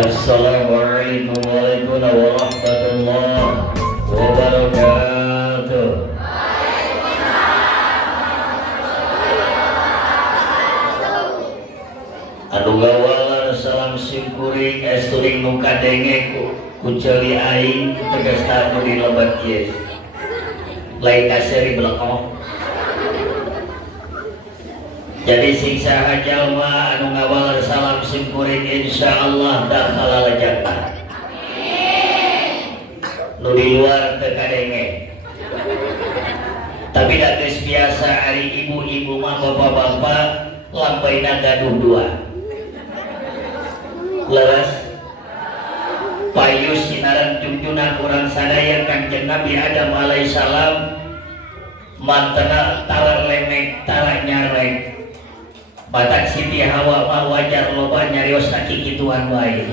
Assalamualaikum warahmatullahi wabarakatuh. Anu gawalan salam simkuring esturing nu kadenge ku ceuli aing tegasna anu dilobat ieu. Lain kaseri belekong. Jadi siksa jalma anu ngawal salam simkuring insyaallah dakhala jannah. Nu di luar teu kadenge. Tapi da geus biasa ari ibu-ibu mah bapak-bapak lambaina gaduh dua. Leres payus sinaran junjunan urang sadaya Kanjeng Nabi Adam alaihissalam mantena tara lemek tara nyarek. Batak Siti Hawa mah wajar loba nyarios sakikituan wae.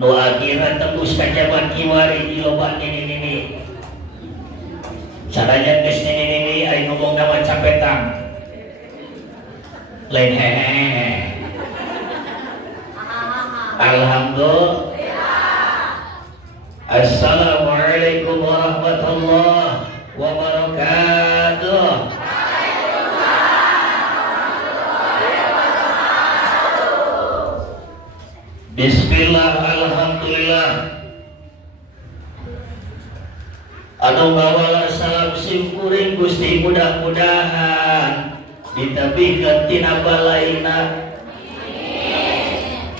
Nu akhiran tembus ka jaman kiwari di loba nini. Caranya geus nini ai ngomong nama capetang. Lain hehehe. Alhamdulillah. Assalamualaikum warahmatullahi wabarakatuh. Bismillah, alhamdulillah. Anu ngawala salam simkuring Gusti mudah-mudahan ditebihkeun tina balaina.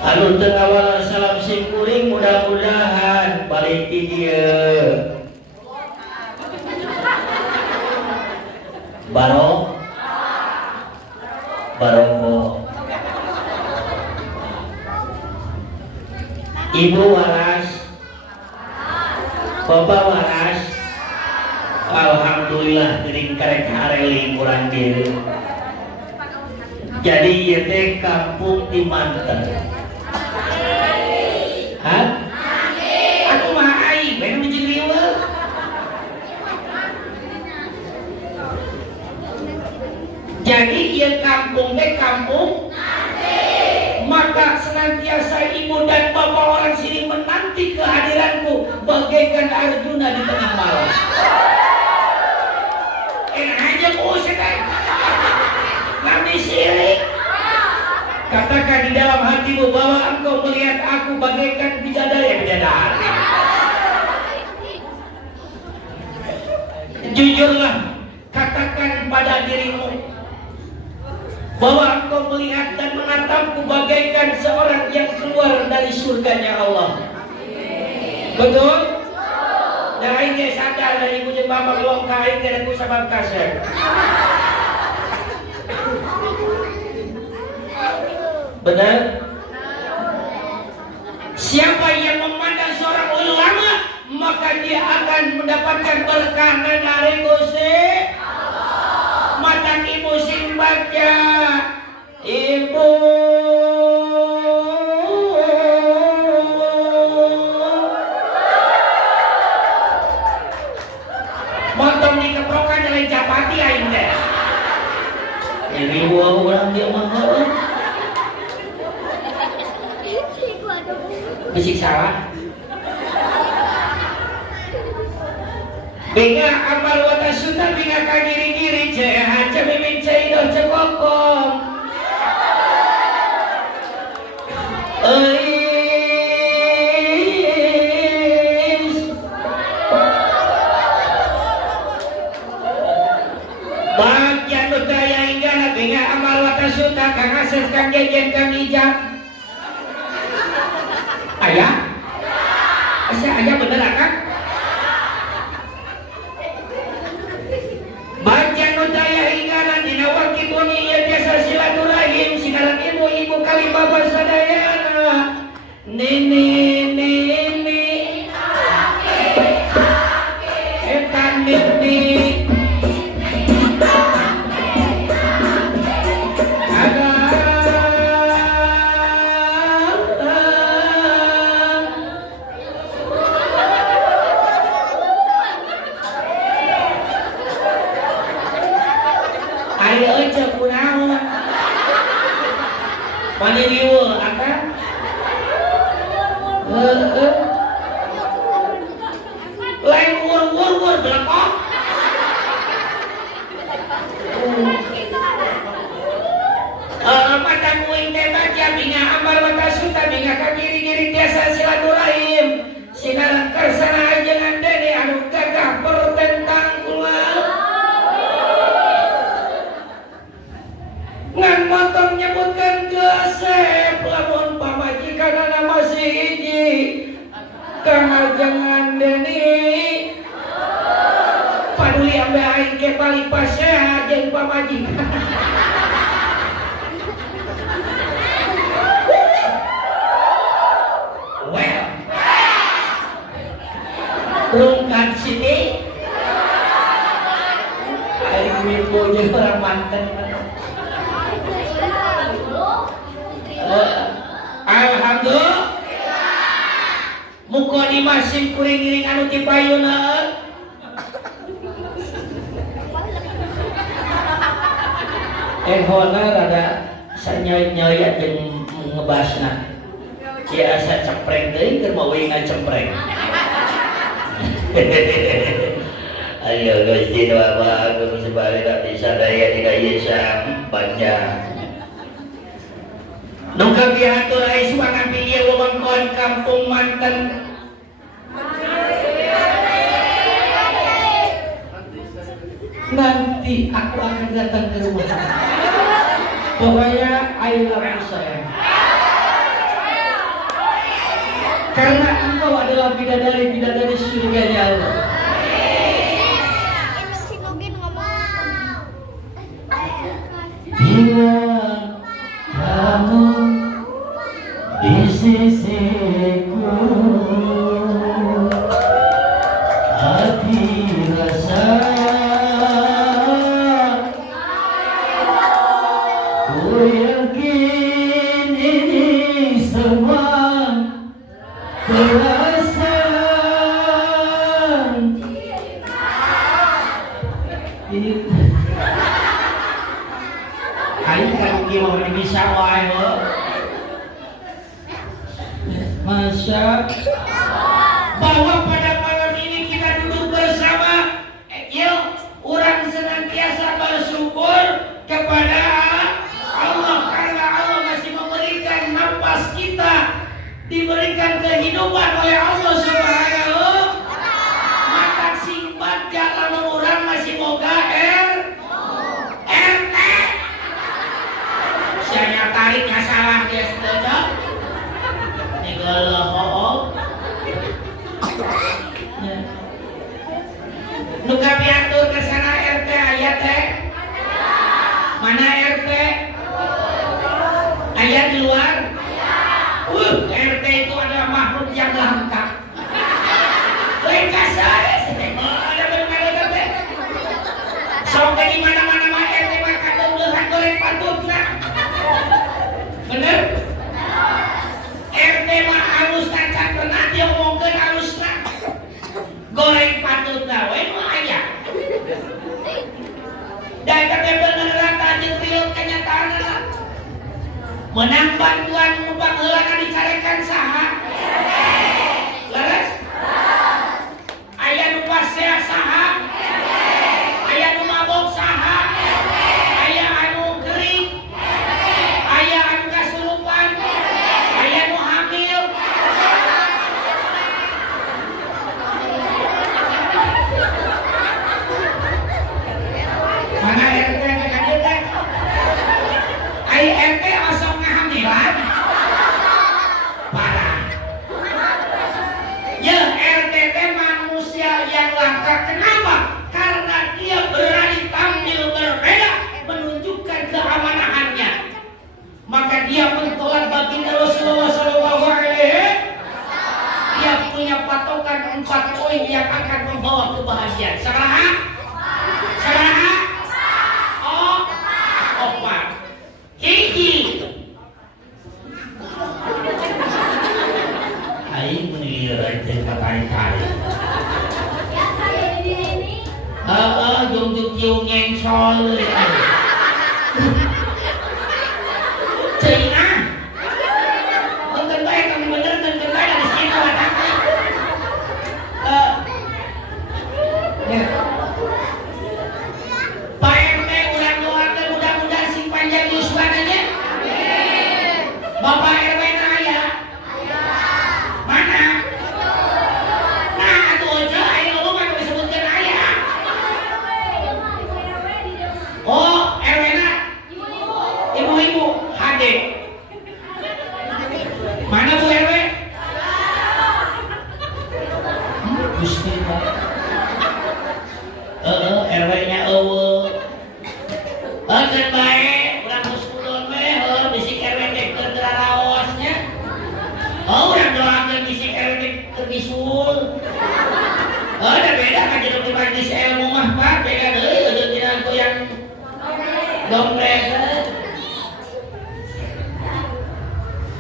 Anu teu ngawala salam simkuring mudah-mudahan balik ti dieu. Barokah. Ibu waras, bapak waras, alhamdulillah gering karek hareli kurang diri. Jadi ieu teh kampung di Manten. Hah? Aku mah aing, bener mijil liweuh. Jadi ieu kampung teh kampung maka senantiasa ibu dan bapak orang sini menanti kehadiranku bagaikan Arjuna di tengah malam. Enak aja musik kan? Kami sirik. Katakan di dalam hatimu bahwa engkau melihat aku bagaikan bidadari. Jujurlah, katakan pada dirimu bahwa engkau melihat dan menatapku bagaikan seorang yang keluar dari surganya Allah. Betul? Dan aing ge sadar dari ibu jeung bapak belum ka aing ge ku sabab kasih. Benar? Siapa yang memandang seorang ulama maka dia akan mendapatkan berkah dari Gusti Allah. Mata ibu sing baca ibu montong dikeprokan jalan capati aing teh. Ini urang dia mah heueuh. Bisik salah. Binga amal wata suta binga kagiri-giri ceha cemimin ceidoh cekokom. Bagian nu daya hinggana binga amal wata suta kang asef kang jejen kang ijab. Ayah? Asa ayah bener kan? Bagian nu daya hinggana dina waktu bunyi ieu biasa silaturahim sinaran ibu-ibu kali bapak sadayana. Nini etan nini ayo aja kunaon. Mani riweuh akang. peduli ambil aing ke balik paseha jeung pamajikan. Well. Rungkan sini. Aing wibu jeung orang manten. Alhamdulillah. Muka di masim kuring-kuring anu ti payuna. Honor ada sanyoy-nyoy jeung ngebasna. Cia asa cempreng deui keur mau wingan cempreng. Ayo Gusti Bapa Guru Sebalina bisa daya tidak bisa panjang. Nu kabihatur ais wangapi ieu wewengkon Kampung Manten. Nanti aku akan datang ke rumah. Pokoknya I love you sayang. Karena engkau adalah bidadari surganya Allah. Bila kamu di sisiku, hati rasa ku yakin ini semua perasaan ini. Aing kan gimana bisa wae lo. Masa bahwa pada malam ini kita duduk bersama, yuk orang senantiasa bersyukur kepada Allah karena Allah masih memberikan nafas kita, diberikan kehidupan oleh Allah Subhanahu. Maka singbat jalan orang masih boga RT. Saya tariknya salah dia sudah. Nigalah nu kapiatur ke sana RT aya teh. Mana RT? Aya di luar? RT itu adalah makhluk yang langka. Lain kasar ada benar teh. Sok di mana-mana mah RT mah kadeuhan goreng patutna. Bener? RT mah halus cacat pernah dia ngomongkeun halusna. Goreng patutna we mah aya. Dan kabeh beneran jeung real kenyataanna. Menang bantuan numpang heula dicarekan saha? Leres? Aya nu pasea saha? Aya nu mabok saha? Aya anu gering? Aya anu kasurupan? Aya nu hamil? Mana RT kadeu teh? Ai RT osok ngahamilan? Parah. Ya RT teh manusia yang langka. Kenapa? Karena dia berani tampil berbeda, menunjukkan keamanahannya. Maka dia mentolak baginda Rasulullah SAW. Dia punya patokan 4 poin yang akan membawa kebahagiaan. Salah? Oh, 4. Hiji. Aing menilai aja katai-tai. Jung ngengsol. Cina. Mungkin baik kami bener mungkin baik dari sini wataknya. Pak RT udah doakan mudah-mudahan sing panjang yusbananya. Bapak RW aya. Mana? Nah, atuh aja ayo ngomong anu disebutkeun aya. Oh, RW-nya eueuh. Kan bae, urang geus kulon we, bisik RW teh keur raosnya. Urang doakeun bisik RW teh keur bisul. Da beda kan jeung di majelis ilmu mah Pak, beda deui jeung dina goyang dombrek.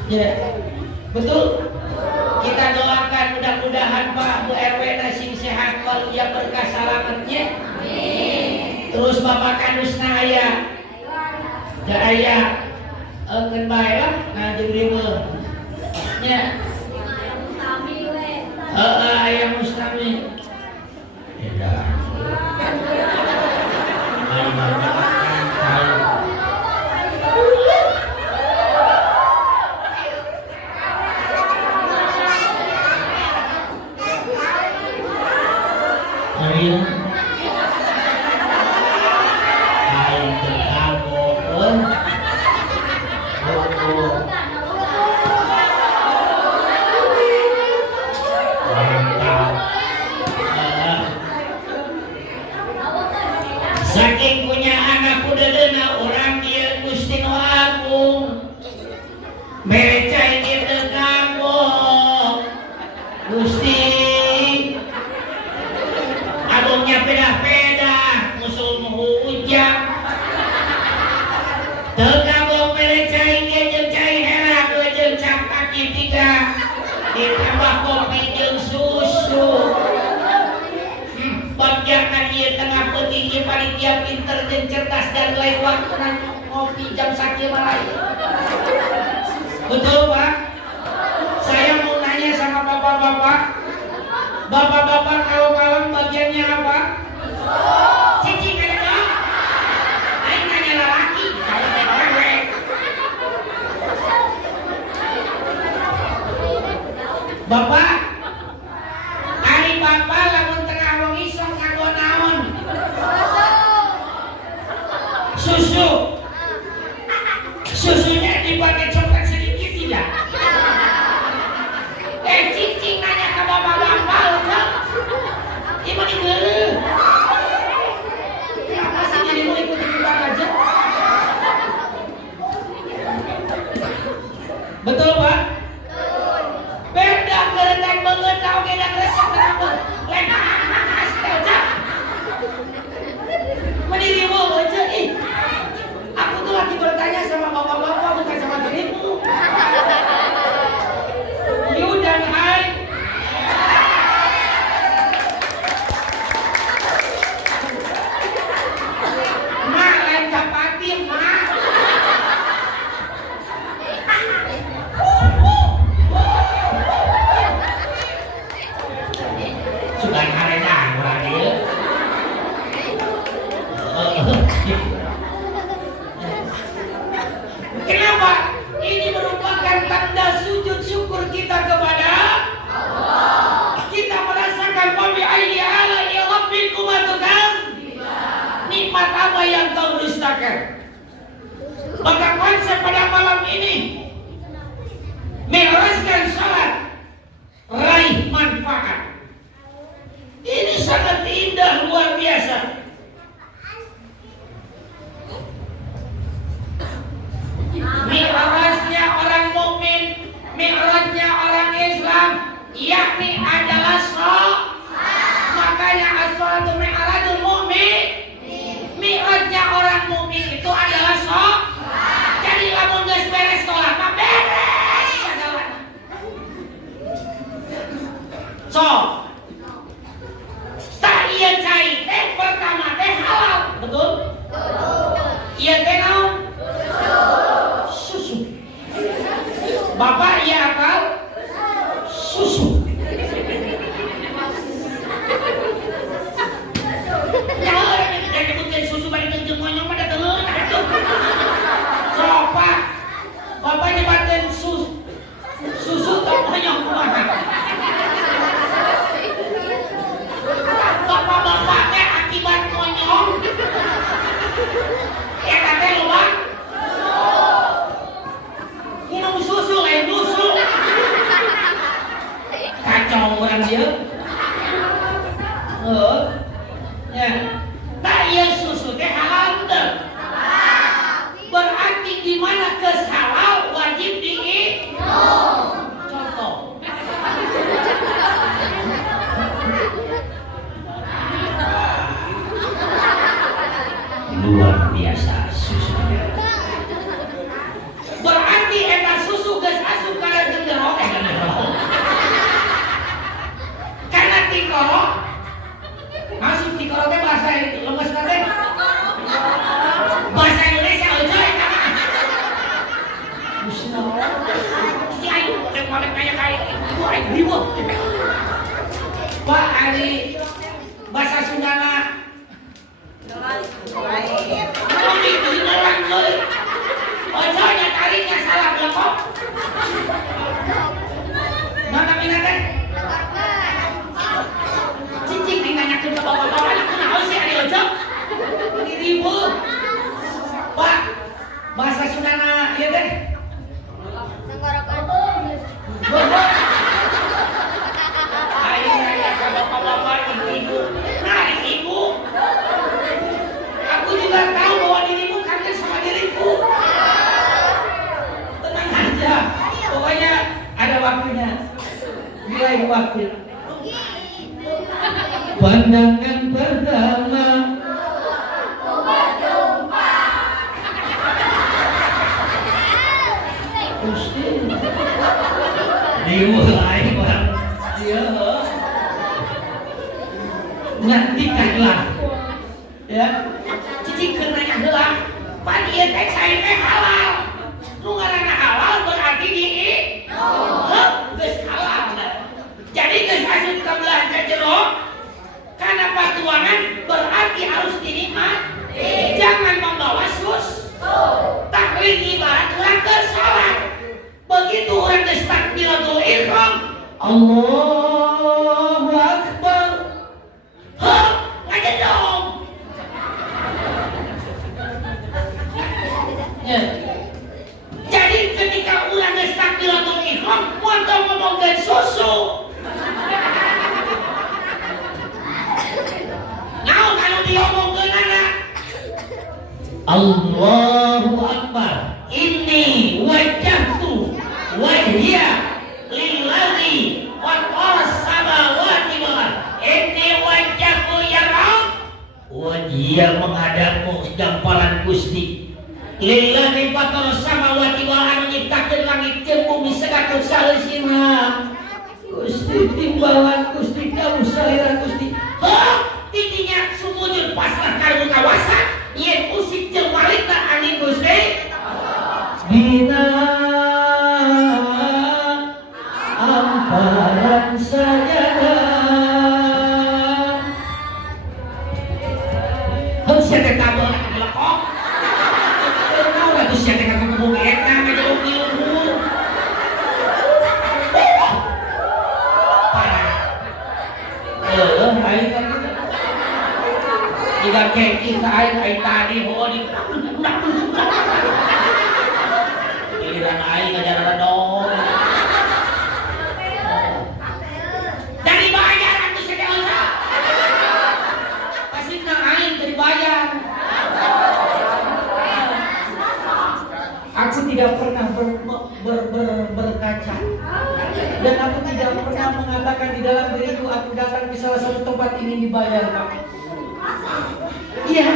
Ya, betul. Kita doakan mudah-mudahan Pak Bu RW sing sehat walafiat berkah salametnya. Amin. Terus Bapak Kadusna aya. Da aya keun bae lah nah jeung dieu. Nya. Aya mustami. Beda. Saking punya anak kudedeuna orang ieu Gusti Nu Agung merecai ieu teu kagok Gusti Agungnya pedah-pedah musul muhujang teu kagok merecai ieu jeung cai herak jeung cap kaki tiga ditambah kopi jeung susu. Bagian ieu tengah peuting ieu panitia pinter jeung cerdas dan lain waktuna ngopi jam sakieu malai. Betul Pak? Saya mau nanya sama bapak-bapak. Bapak-bapak kalau malam bagiannya apa? Cici kada dong? Aing nanya lalaki, kalau cewek. Bapak, ari bapak lamun tengah wong isong nganggo naon? Susu. Susunya dipakai coklat sedikit tidak? Cicing nanya ke bapak-bapak loh. Ini mah digeuleuh. Kenapa sih jadi mau ikut-ikutan aja? Betul Pak? Beda geretek banget tau ge da resep terang. Lain astaga. Mendiri mau aja aku tuh lagi bertanya sama bapak-bapak bukan sama dirimu. You dan I. Ma lain capati ma. Sudah karenan orang dia. Kenapa? Ini merupakan tanda sujud syukur kita kepada Allah. Kita merasakan wabi ayyi ala rabbikum atukam. Nikmat apa yang kau dustakan? Maka konsep pada malam ini meneruskan salat, raih manfaat. Ini sangat indah luar biasa. Mi'rajnya orang mukmin, mi'rajnya orang Islam, yakni adalah sholat. Makanya as-sholatu mi'rajul mukmin. Mi'rajnya orang mukmin itu adalah sholat. Jadi lamun geus beres sholat, mah beres sagalana. So, tak ieu cai teh pertama teh halal, betul? Ieu teh naon? Susu. Bapak iya apa? Susu. Ya orang yang tidak nyebutkan susu balik kenceng monyong pada telur. So Pak, Bapak nyebatin susu tak monyong kumaha. Bapak-bapaknya akibat monyong. Ya katanya lu Bang. Minum susu lain susu. Kacau orang dia. Ya. luar biasa susunya. Berarti eta susu geus asup kana gendero karena tikoro masuk tikoro teh bahasa lemes teh bahasa Indonesia aja eta Musna si ayo kolek kayak ibu ribu Pak Ari bahasa Sundana ojonya tariknya salah belakang mana minatnya cicing yang nanya ke bapak-bapak aku naon sih Ari Ojo ribu Pak bahasa Sundana iya deh ayo nanya ke bapak-bapak ibu nah ibu aku juga tahu bahwa dirimu kangen sama diriku tenang aja pokoknya ada waktunya di lain waktu. Pandangan pertama Gusti dimulai Bang ya nyantikanlah ya cicing keur nanya heula pan ieu teh sae teh halal nu ngaranna halal berarti di geus halal jadi geus asup ka belah jero karena patuangan berarti harus dinikmat jangan membawa sus taklid ibarat langgar salat begitu orang geus takbiratul ihram Allahu Akbar ngajedong ya. Jadi ketika urang geus takbiratul ihram montong ngomongkeun susu naon anu diomongkeunana Allahu Akbar inni wajjahtu wajhiya lillazi fataras samawati wal ardh inni wajjahtu ya Rabb wajhiya menghadapmu gamparan Gusti lillazi fataras samawati wal ardh nyiptakeun langit jeung bumi sagakeun saeusina Gusti timbalan Gusti jauh salira Gusti tidinya sumujud pasrah karo kawasan yen usik jeung malika ani Gusti bina amparan sajada heuh sia teh tabel lekok naon atuh sia teh ngomong eta ngajak ilmu aing kan jika kita aing tadi di giliran aing ngajaran dong dan dibayar atuh sedeonsa pasina aing teu dibayar aku tidak pernah berkaca dan aku tidak pernah mengatakan di dalam diriku aku datang di salah satu tempat ingin dibayar Pak. Iya.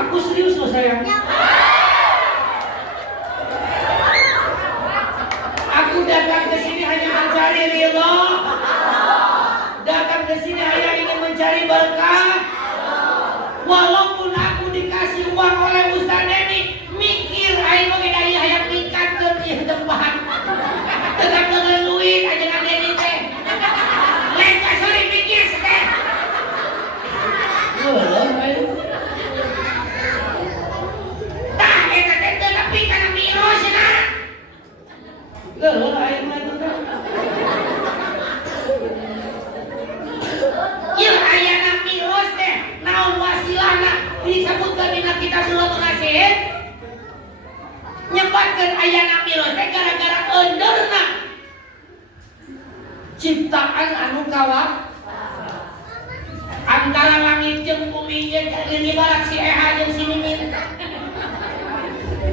Aku serius loh sayang. Aku datang ke sini hanya mencari ridho. Datang ke sini hanya ingin mencari berkah. Walaupun aku dikasih uang oleh Ustaz Denny, mikir aing mah geus aya hayang ningkatkeun ieu tempat. Tegak dengan duit ajengan Denny teh. Lain kasori mikir sakeh. Tah eta teh teu nepi kana mirosna. Geuleuh aing mah teh. Ieu ayana miros teh naon wasilahna disebutkeun dina kitab Ulumul Nasihin. Nyebutkeun ayana miros teh gara-gara eundeurna ciptaan anu kawat antara langit jeung bumi jeung ibarat si Eha jeung si Mimin.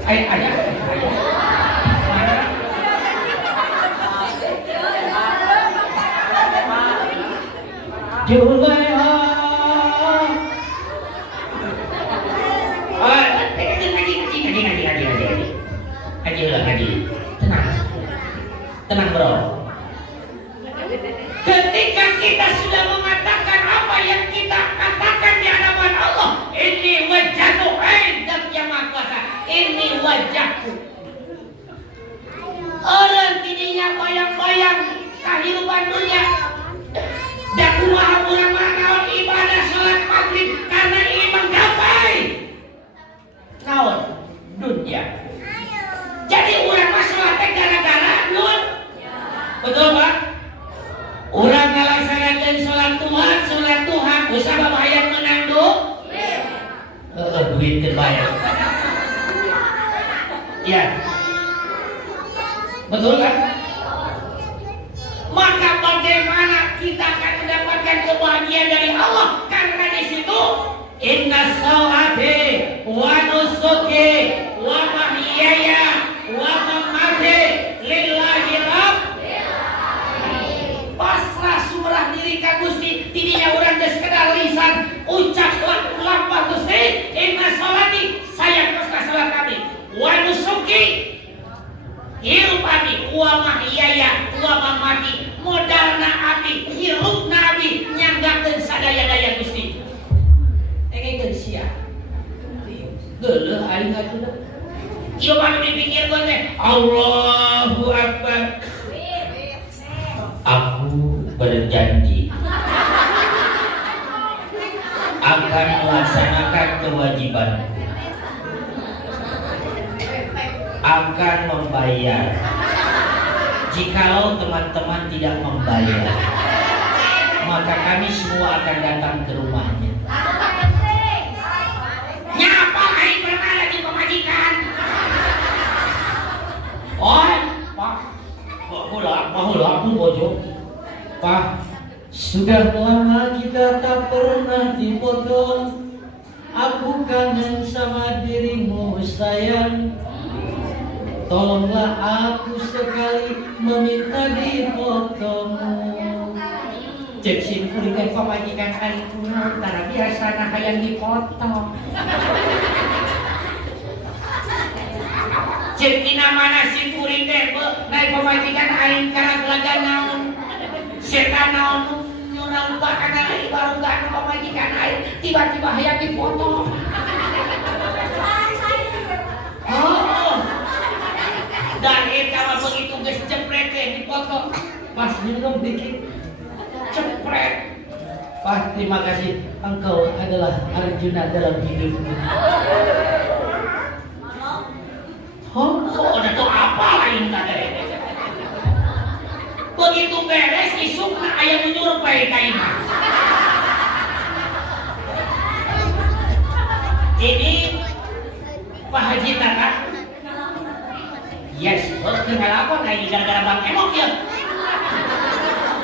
Aya. Julaiha bro. Ketika kita sudah mengatakan apa yang kita katakan di hadapan Allah, ini wajahku, dan yang Maha Kuasa, ini wajahku. Orang tidinya bayang-bayang kehidupan dunia. Dan kumaha urang naon ibadah salat maghrib karena ingin menggapai naon dunia. Jadi urang mah salatnya gara-gara dunia. Betul Pak? Urang ngalaksanakeun salat Tuhan, usaha bayar menang duit teu bayar. Ya. Betul kan? Maka bagaimana kita akan mendapatkan kebahagiaan dari Allah? Karena di situ inna sholati wa nusuki wa mahyaya wa mamati lillahi rabbil alamin. Pasrah sumrah diri ka Gusti, tidinya urang geus sekedar lisan ucap lampah Gusti, inna sholati saya pasrah salat kami, wa nusuki hirup abdi, wa mahyaya wa mamati modalna abdi, hirupna abdi nyanggakeun sadaya-daya Gusti. Engkeun sia. Geuleuh aing atuh. Ieu anu dipikirkeun teh Allahu Akbar. Aku berjanji akan melaksanakan kewajibanku, akan membayar. Jikalau teman-teman tidak membayar, maka kami semua akan datang ke rumahnya. Nyapa aing pernah lagi pemajikan. Oh, Pak. Bahula aku bojo. Pak, sudah lama kita tak pernah dipotong. Aku kangen sama dirimu sayang. Tolonglah aku sekali meminta dipotong. Cek simpuling kan pemajikan aing kuno, tara biasana hayang dipotong. Cek dina mana simpuling teh naik pemajikan aing karena belajar naon. Setan naon nyurang bakana aing baru gak pemajikan aing tiba-tiba hayang dipotong. Oh. Dan kalau begitu geus cepret teh dipotong. Pas minum dikit cepret. Pak, terima kasih, engkau adalah Arjuna dalam hidupku. Oh, ada tuh apa lain tadi? Begitu beres isukna aya menyurupai ka imah. Ini Pak Haji Tata. Yes, kenapa kayak gara-gara Bang Emok ya?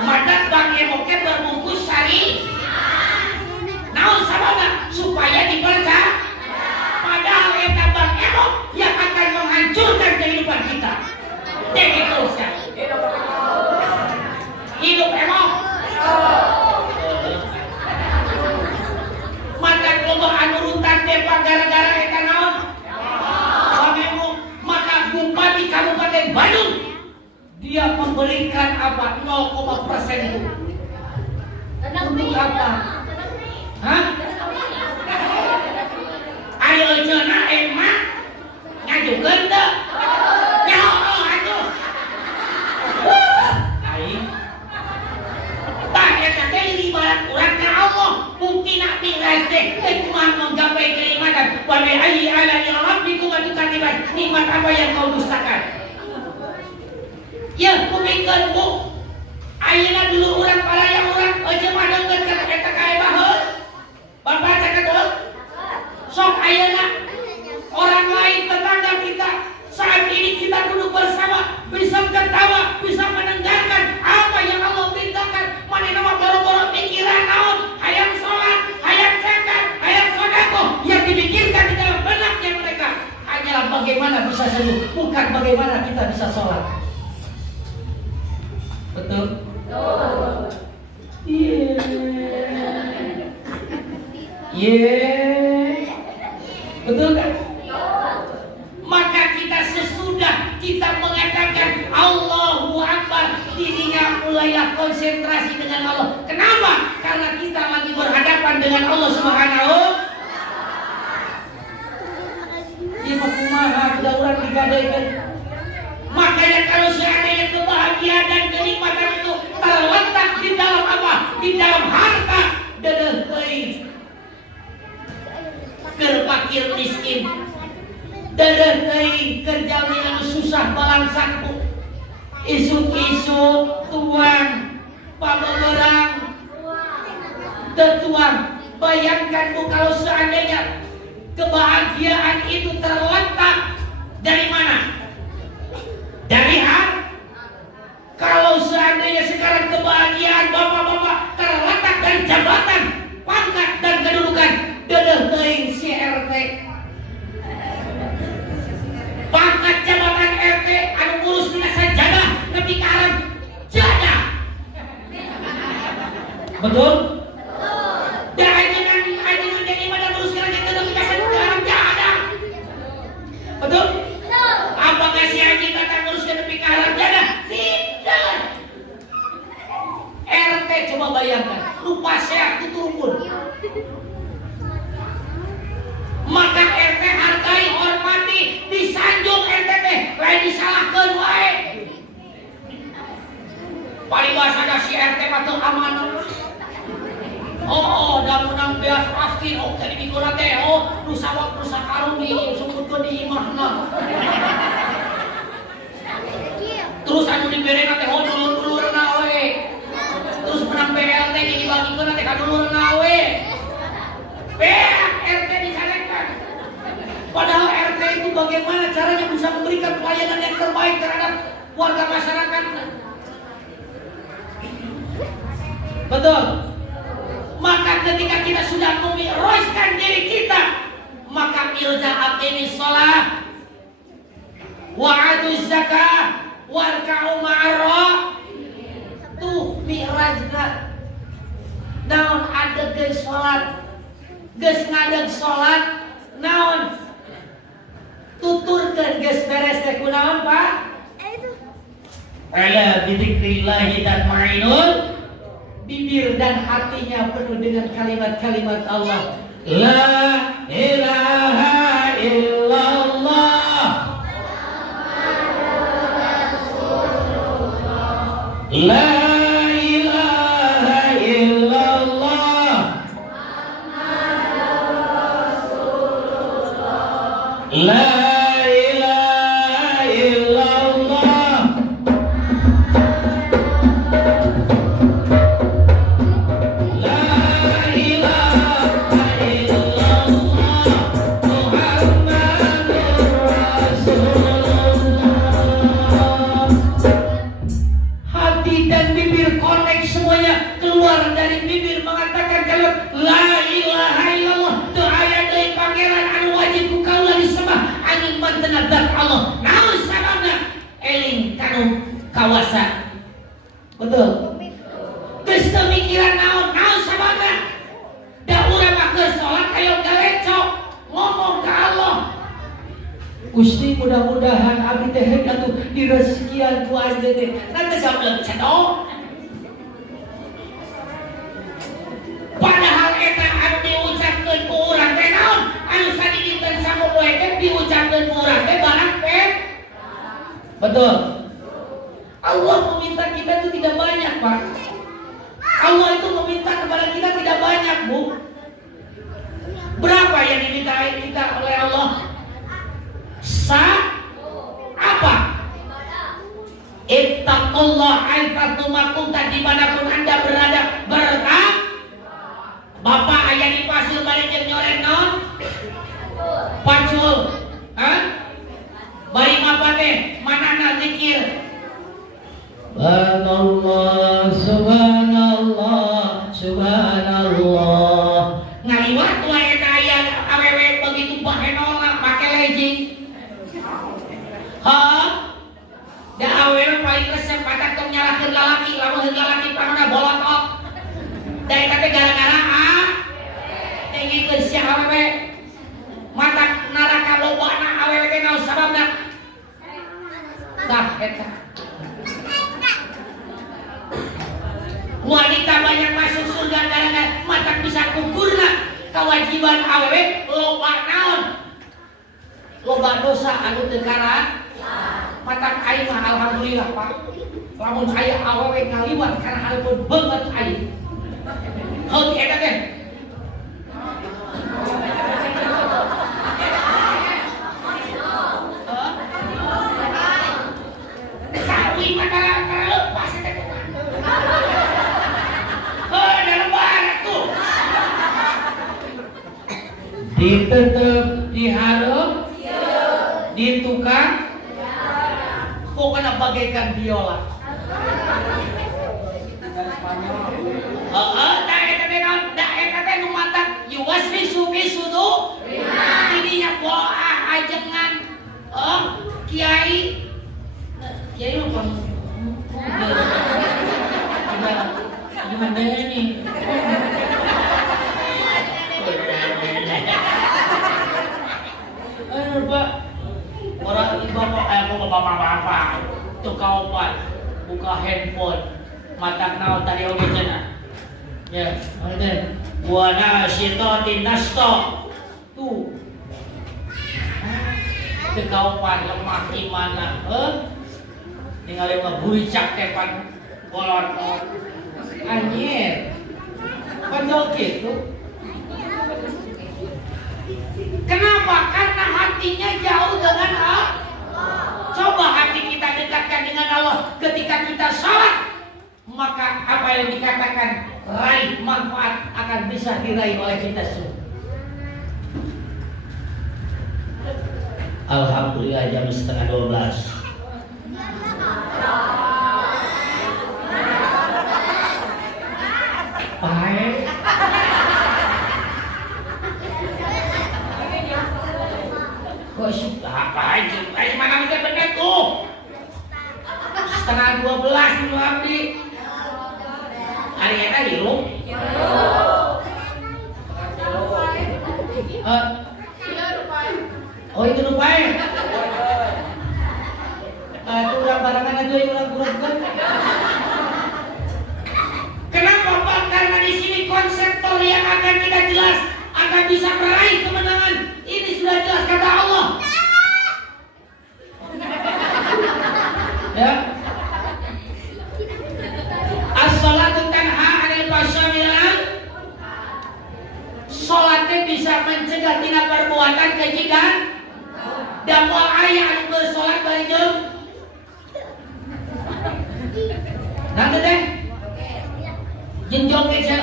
Madat Bang Emoknya berbungkus sari. Naon sababna supaya dipercaya. Padahal eta Bang Emok yang akan menghancurkan kehidupan kita. Dek itu sih. Hidup Emok. Maka loba anu rutan tepak gara-gara eta naon? Bang Emok. Maka Bupati Kabupaten Bandung dia memberikan apa 0,% itu untuk apa? Hah? Ayo cenah emak ngajukeun teu? Nyaho atuh. Aing tah eta teh ibarat urang ka Allah, buktina miras teh kumaha menggapai kenikmatan. Wa bi ayyi ala'i rabbikum tukadziban, nikmat apa yang kau dustakan? Ya, kumikeun Bu. Ayeuna dulu urang paraya urang aja madengkeun ka eta kae baheul. Bapak caketol. Sok ayeuna orang lain tetangga kita saat ini kita duduk bersama bisa ketawa, bisa mendengarkan apa yang Allah perintahkan. Manehna mah boro-boro pikiran naon, hayang salat, hayang zakat, hayang sedekah yang dipikirkan di dalam benaknya mereka hanyalah bagaimana bisa sembuh, bukan bagaimana kita bisa salat. Betul? Iya. Betul kan? Maka kita sesudah kita mengatakan Allahu Akbar, konsentrasi dengan Allah. Kenapa? Karena kita lagi berhadapan dengan Allah Subhanahu. Dia kumaha dauran digadaikan. Makanya kalau seandainya kebahagiaan dan kenikmatan itu terletak di dalam apa? Di dalam harta, dadeuh teuing. Keur fakir miskin. Dadeuh teuing keur jalmi anu susah balang saku. Isuk-isuk tuan pabeberang tetuan. Bayangkan Bu, kalau seandainya kebahagiaan itu terletak dari mana? Dari harta. Kalau seandainya sekarang kebahagiaan bapak-bapak terletak dari jabatan, pangkat dan kedudukan, dadeuh teuing si RT. Pangkat jabatan RT anu ngurus dina sajadah nepi ka alam jadah. Betul? Da ajengan jadi mana ngurus dina sajadah nepi ka alam jadah. Betul? Apakah si haji kata ngurus nepi ka alam jadah? Tidak. RT coba bayangkan, lupa sehat tuturun. Maka RT hargai, hormati, disanjung RT teh, lain disalahkeun wae. Paribasana si RT mah teu amanah. Oh, da menang beas pasti oke di mikuna teh. Oh, nu sawak nu sakaruni sumutkeun di imahna. Terus anu dibere teh oh dulur-dulurna we. Terus menang BLT dibagikeun teh ka dulurna we. RT disarekan. Padahal RT itu bagaimana caranya bisa memberikan pelayanan yang terbaik terhadap warga masyarakat. Betul. Maka ketika kita sudah memiroskan diri kita, maka ilza aqimis shalah wa atuz zakah warka'u ma'ar tuh mirajna. Naon adegeun salat, geus ngadeg salat, naon tuturkeun geus beres teh kunaon Pak? Ala bidzikrillah tatma'innul bibir dan hatinya penuh dengan kalimat-kalimat Allah. La ilaha illallah. La ilaha illallah. La ilaha illallah. Kawasan. Betul. Geus teu mikiran naon sababna. Da urang mah geus salat aya galecok ngomong ka Allah. Gusti mudah-mudahan abdi teh atuh direzekian ku anjeun teh. Nanti gablek cedok. Padahal eta anu diucapkeun ku urang teh naon? Anu sadidikeun samopoe teh diucapkeun ku urang teh barang teh. Betul. Allah meminta kita itu tidak banyak Pak. Allah itu meminta kepada kita tidak banyak Bu. Berapa yang diminta kita oleh Allah? Apa? Ittaqullah haitsuma kunta, dimanapun Anda berada, bertak. Bapak aya di pasir bari jeung nyoret naon? Pacul. Hah? Bari apa teh? Manana zikir? Subhanallah, subhanallah, subhanallah. Ngaliwat wae eta aya awewe begitu bae nolak make legging. Da awewe paling resep patak tong nyalakeun lalaki, lamun lalaki panona bolotok. Da eta teh gara-gara tinggi si awewe. Mata neraka lobana awewe teh naon sababna? Tah eta. Wanita banyak masuk surga karena mata bisa kukurna kewajiban awewe loba naon, loba dosa anu teu kara mata aing mah alhamdulillah Pak. Lamun aya awewe ngaliwat karena hareupeun beungeut aing. Heuh eta teh. Kawi mata lepas eta teh. Dalam barat tuh ditutup, diharap, ditukang, pokoknya bagaikan biola. Eta nu mata yuwaswisu fi sudur. Ininya boa ajengan kiai mah gimana ini? Pak, orang bapak tuh kaupan buka handphone, mata naon tadi oge cenah. Ya, ada buana sitotin nasto tuh. Teu kaupan lemah imana, ningali mah buricak tepan bolot. Anjir, padahal gitu. Kenapa? Karena hatinya jauh dengan Allah. Coba hati kita dekatkan dengan Allah ketika kita salat, maka apa yang dikatakan raih manfaat akan bisa diraih oleh kita semua. Alhamdulillah jam 11:30. Baik. Kok apa aja? Mana bisa bener tuh? 11:30 dulu abdi. Hari eta hiru. Oh itu lupa ya? Itu udah barangan aja yang ulang kurang. Kenapa Pak? Karena di sini konsep tol yang akan kita jelas akan bisa meraih kemenangan. Ini sudah jelas kata Allah. Ya. As-salatu tanha 'anil fahsya'i. Salatnya bisa mencegah tina perbuatan keji dan moal aya anu bersolat bari jeung. Nanti deh. Jenjong kecil.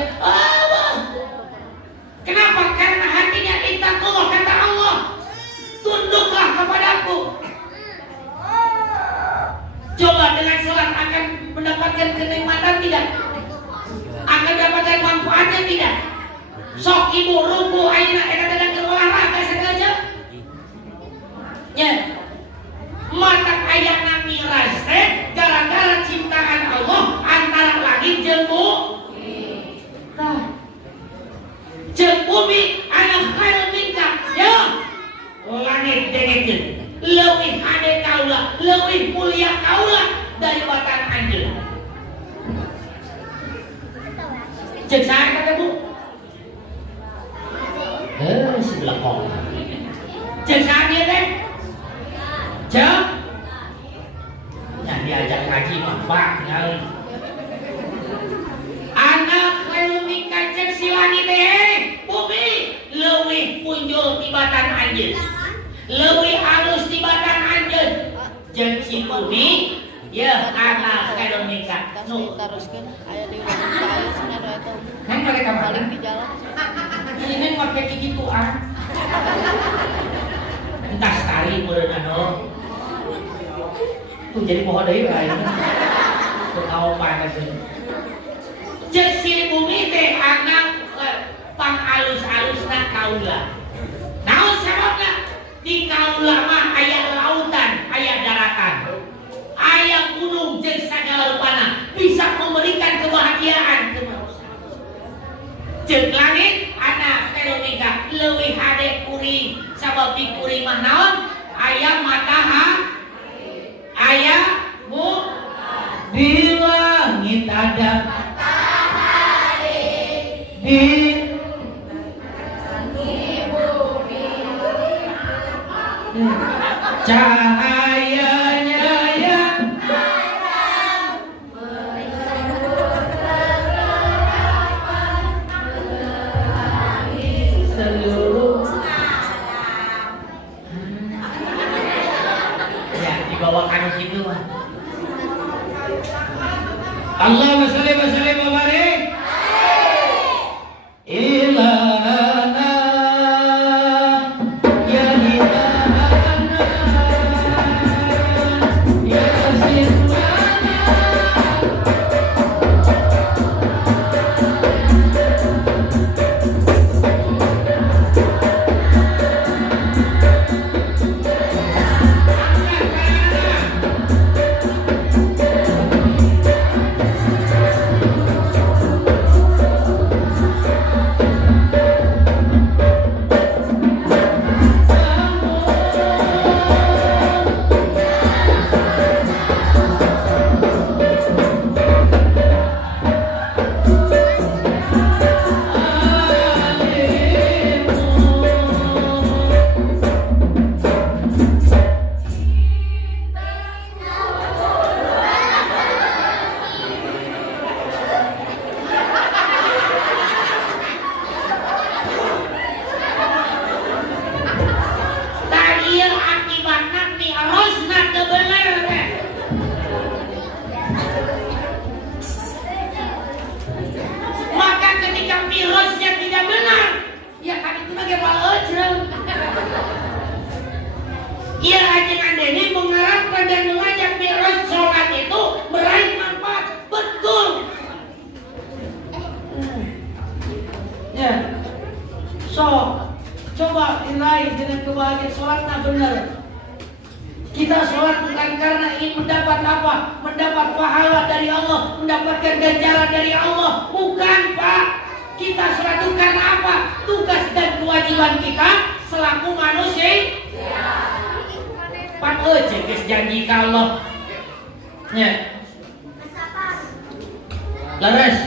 Kenapa? Karena hatinya ittaqullah kata Allah. Tunduklah kepadaku. Coba dengan salat akan mendapatkan kenikmatan tidak? Akan mendapatkan manfaatnya tidak? Sok ibu ruku ayeuna eta teh olahraga sengaja. Ya. Mata ayana miras gara-gara ciptaan Allah antara langit jeung bumi. Jeung bumi ana khairun minka. Ya. Langit dengkeun. Leuwih hade kaula, leuwih mulia kaula dari batan anjeun. Cek saha kata Bu? Sebelah kong. Cek saha dia teh? Cek? Yang diajak ngaji mah Pak ngali. Anak khairun minka cek si langit teh bumi leuwih punjul tibatan anjeun. Leuwih halus tibatan anjeun. Jeung si bumi ya anak khairun minka. Nu taruskeun aya di urang aya cenah eta. Nang mereka Balik di jalan. ini make gituan. Entah sekali meureunna no. Tuh jadi pohon deui ka ini. Teu kaopan aja. Jeung si bumi teh anak pang alus-alusna kaula. Naon sababna? Di kaula mah aya lautan, aya daratan. Aya gunung jeung sagala rupana bisa memberikan kebahagiaan ke manusia. Jeung langit ana fenomena leuwih hade kuring sabab di kuring mah naon? Aya matahari. Aya bu di langit ada matahari. Cahayanya yang seluruh ya dibawakan situ mah. Allahumma shalli wa sallim wa barik ilana ya ilana ya sirwana. Maka ketika mirosnya tidak benar, ya kan itu bagaimana ojreng. Ya ajengan ini mengharapkan dan mengajak miros sholat itu meraih manfaat. Betul. Ya, so coba nilai dengan kebahagiaan sholatnya benar. Kita sholat bukan karena ingin mendapat apa? Mendapat pahala dari Allah, mendapatkan ganjaran dari Allah. Bukan, Pak. Kita sholat itu karena apa? Tugas dan kewajiban kita selaku manusia. Pak aja guys janji ke Allah. Ya. Laras.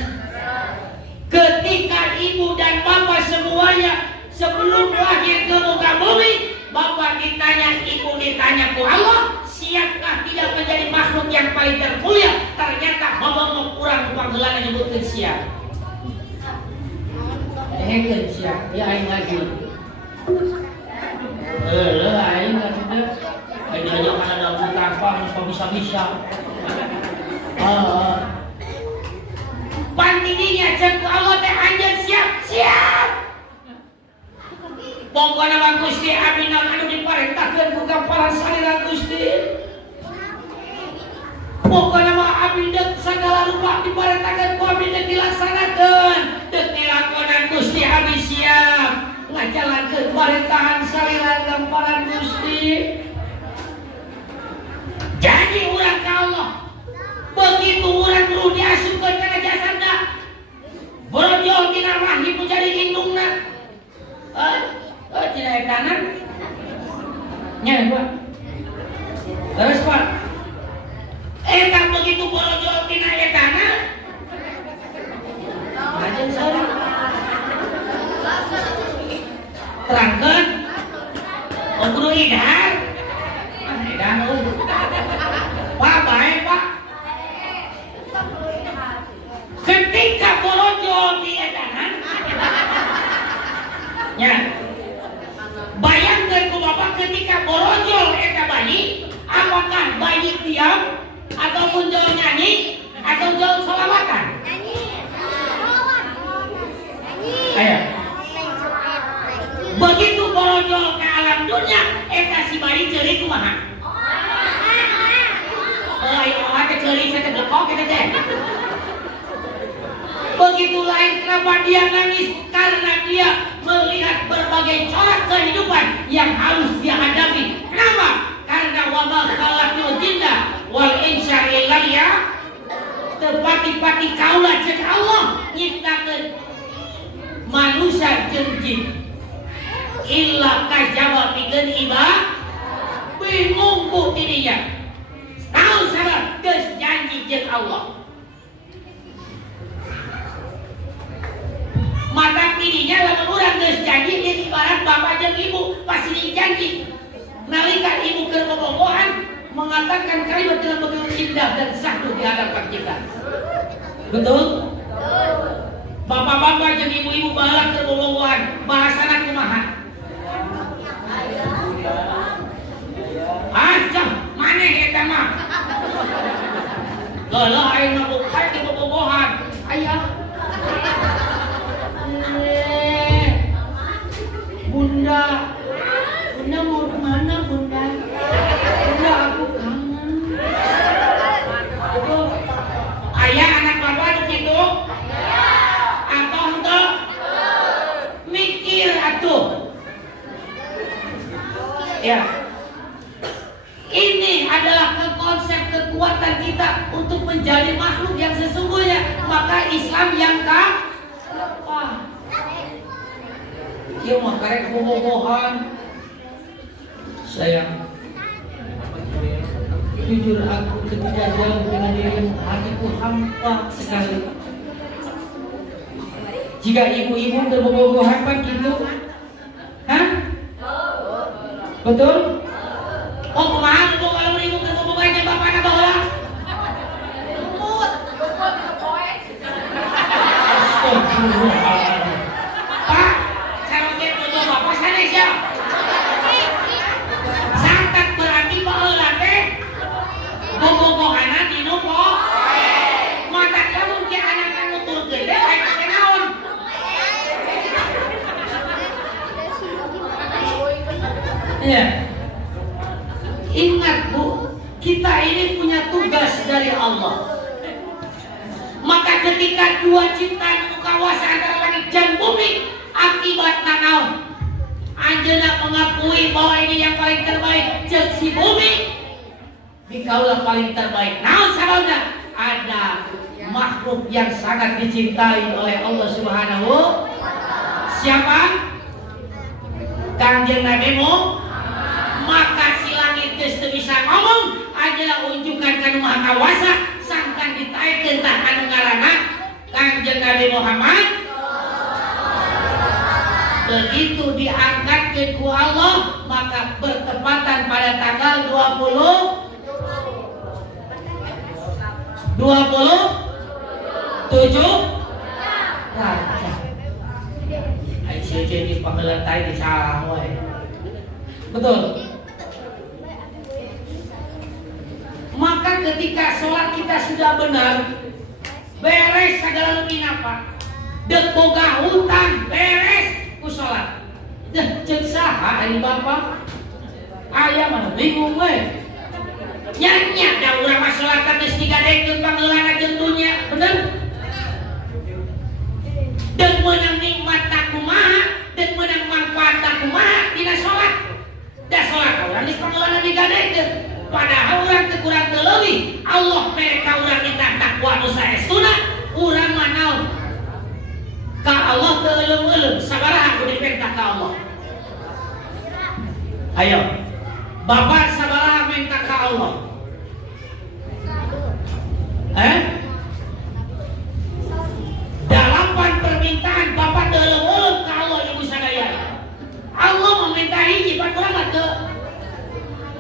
Ketika ibu dan bapak semuanya sebelum lahir ke muka bumi, bapak ditanya, ibu ditanya ke Allah, siapkah tidak menjadi makhluk yang paling termulia? Ternyata bapak kurang panggilan yang nyebutkan siap. Heken siap, ya aing lagi. Aing lagi. Aing aja kan ada butang bisa-bisa. Pandidinya cek Allah teh anjeun siap. Pokoknya Bang Gusti abdi anu diparentahkeun ku kamparan salira Gusti. Pokoknya mah abdi deuk sagala rupa diparentahkeun ku abdi deuk dilaksanakeun. Deuk dilakonan Gusti abdi siap ngajalankeun parentahan salira kamparan Gusti. Jadi urang ka Allah. Begitu urang ruh diasupkeun kana jasadna. Brojol tina rahim menjadi indungna. Tidak kanan, nyari Pak. Terus Pak, kan begitu borojol tina etana, ajen sari, terangkan, guru idhar, idhar Pak baik Pak. Ketika borojol di etana, nyari. Bayangkan ku bapak ketika borojol eta bayi, apakah bayi diam ataupun jauh nyanyi atau jauh selawatan? Ayo. Begitu borojol ke alam dunia, eta si bayi ceuri kumaha? Ayo ada ceuri saya blekok eta teh. Begitu lain kenapa dia nangis? Karena dia melihat berbagai corak kehidupan yang harus dia hadapi. Kenapa? Karena wabah khalaqul jinna wal insa illa liya tepati-pati kaula cek Allah nyiptakeun manusia jeung jin illa kajaba pikeun iba bingung ku dirinya. Tahu sabar geus janji jeung Allah. didinya lamun urang geus janji ieu ibarat bapak jeung ibu pasti dijanji. Nalika ibu keur bobogohan mengatakan kalimat yang begitu indah dan sahdu di hadapan kita. Betul? Bapak-bapak jeung ibu-ibu baheula keur bobogohan, bahasana kumaha? Acah, maneh eta mah. Geuleuh ayeuna bukan di bobogohan. Aya. Bunda. Bunda mau kemana Bunda? Bunda aku kangen. Ayah anak bapak begitu? Atau enggak? Mikir atuh. Ya. Ini adalah konsep kekuatan kita untuk menjadi makhluk yang sesungguhnya. Maka Islam yang wah. Ieu mah karek bobogohan. Sayang, jujur aku ketika jauh dengan dirimu, hatiku hampa sekali. Jika ibu-ibu berbobogohan begitu, hah? Betul? Oh, kumaha tuh kalau ibu berbobogohan jeung bapana baheula? Astagfirullahaladzim. Pak, cara gitu tuh bapak sanes ya? Berarti baheula teh bobogohana dinu poe. Mata kamu ke anak anu tur gede aya teh naon? Iya. Ingat Bu, kita ini punya tugas dari Allah. Maka ketika dua ciptaan kawasa antara langit dan bumi akibatna naon? Anjeunna mengakui bahwa ini yang paling terbaik jeung si bumi dikaulah paling terbaik. Naon sababna? Ada makhluk yang sangat dicintai oleh Allah Subhanahu. Siapa? Kangjeng Nabi Muhammad. Maka si langit geus teu bisa ngomong, anjeunna unjukkan kana Maha Kawasa sangkan ditaekeun tah anu ngaranna Kangjeng Nabi Muhammad. Begitu diangkat ke Allah, maka bertepatan pada tanggal 27 Raja. Aisyah jadi pangeletai di salah wae. Betul. Maka ketika sholat kita sudah benar, beres segala leuwih apa? Dek boga hutang beres sholat. Cek saha ari bapak? Aya mah bingung we. Nya da urang mah salat geus digadekeun pangeulana jeung dunya, bener? Deuk meunang nikmat tak kumaha, deuk meunang manfaat tak kumaha dina salat. Da salat urang geus pangeulana digadekeun. Padahal urang teu kurang teu leuwih. Allah mere ka urang minta takwa nu saestuna, urang mah naon? Ka Allah teu euleuh-euleuh, sabaraha kudu diperintah ka Allah. Ayo, Bapak sabaraha minta ka Allah? 8 permintaan Bapak teu euleuh-euleuh ka Allah ibu sadaya. Allah meminta hiji pan urang mah teu